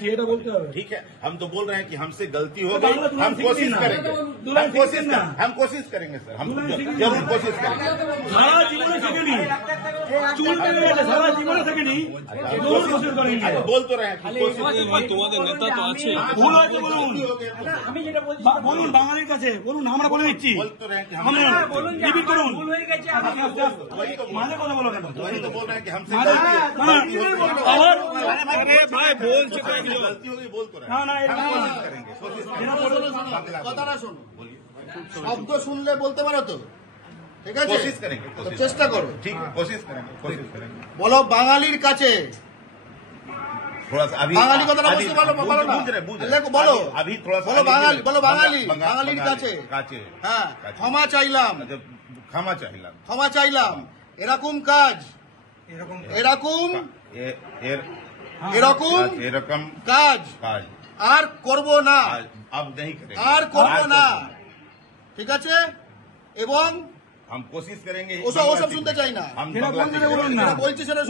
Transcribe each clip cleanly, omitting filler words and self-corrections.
ठीक है, हम तो बोल रहे हैं कि हमसे गलती हो गई, हम कोशिश करेंगे, हम कोशिश करेंगे सर, हम जरूर कोशिश करेंगे। बोल तो रहे हैं তোমাদের নেতা তো আছে, বলুন বাঙালির কাছে বলুন, আমরা বলে দিচ্ছি, बोल तो रहे हैं कि हम রিপিট করুন, माने কথা বলো কেন? वही तो बोल रहे हैं कि हमसे बोल चुके हैं, गलती होगी, बोल तो रहे না না हैं, कोशिश करेंगे, कोशिश करेंगे। কথাটা শোনো, শব্দ শুনলে বলতে পারো তো, ঠিক আছে? कोशिश करेंगे, তো कोशिश চেষ্টা করো। ठीक है, कोशिश करेंगे, कोशिश करेंगे। বলো বাঙালির কাছে, थोड़ा सा अभी বাঙালি কথাটা বুঝতে পারো, বলো না, লেখো, বলো, अभी थोड़ा सा বলো বাঙালি, বলো বাঙালি, বাঙালির কাছে, কাছে, হ্যাঁ, ক্ষমা চাইলাম, ক্ষমা চাইলাম, ক্ষমা চাইলাম, এরকম কাজ, এরকম এরকম এরকম কাজ কাজ আর করব না, अब नहीं करेंगे, আর করব না, ঠিক আছে? এবং हम कोशिश करेंगे। ওসব ওসব শুনতে চাই না, हम যেটা বলছে সেটা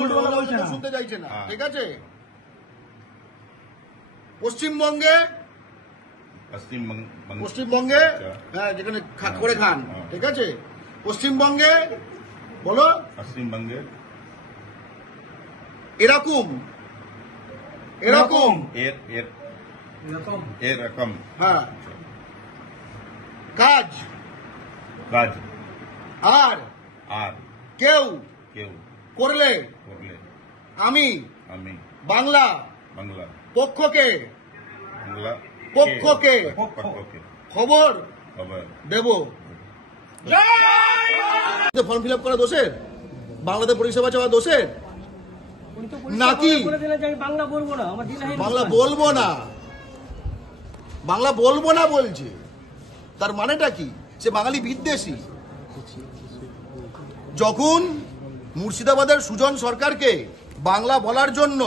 শুনতে চাইছে না, ঠিক আছে? পশ্চিমবঙ্গে, পশ্চিমবঙ্গে, হ্যাঁ, যেখানে করে খান, ঠিক আছে? পশ্চিমবঙ্গে বলো, পশ্চিমবঙ্গে এরকম এরকম এরকম হ্যাঁ কাজ কাজ আর আর কেউ কেউ করলে করলে আমি আমি বাংলা বাংলা পক্ষকে বাংলা পক্ষকে খবর খবর দেব। ফর্ম ফিল আপ করা দোষের, বাংলাতে পরিষেবা চাওয়া দোষের নাকি? বাংলা বলবো না, বাংলা বলবো না বলছে, তার মানেটা কি? সে বাঙালি বিদ্বেষী। যখন মুর্শিদাবাদের সুজন সরকারকে বাংলা বলার জন্য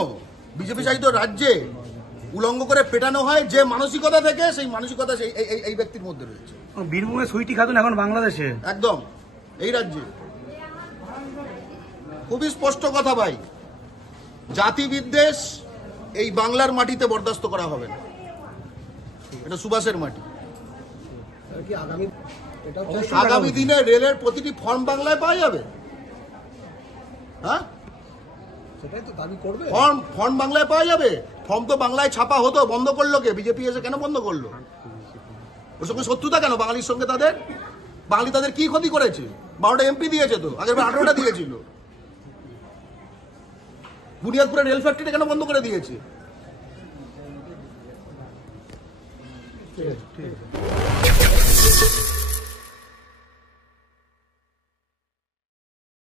বিজেপি শাসিত রাজ্যে উলঙ্গ করে পেটানো হয়, যে মানসিকতা থেকে, সেই মানসিকতা সেই এই ব্যক্তির মধ্যে রয়েছে। বীরভূমে সুইটি খাতুন এখন বাংলাদেশে, একদম এই রাজ্যে। খুবই স্পষ্ট কথা ভাই, জাতি বিদ্বেষ এই বাংলার মাটিতে বরদাস্ত করা হবে না। এটা সুভাষের মাটি। আগামী দিনে রেলের প্রতিটি ফর্ম বাংলায় পাওয়া যাবে, হ্যাঁ, সেটাই তো দাবি করবে। ফর্ম বাংলায় পাওয়া যাবে। ফর্ম তো বাংলায় ছাপা হতো, বন্ধ করলো কে? বিজেপি এসে কেন বন্ধ করলো? ওর সঙ্গে শত্রুতা কেন বাঙালির সঙ্গে? তাদের বাঙালি তাদের কি ক্ষতি করেছে? 12টা এমপি দিয়েছে তো, আগের 18টা দিয়েছিল। বুনিয়াদপুরে রেল ফ্যাক্টরিটা কেন বন্ধ করে দিয়েছে?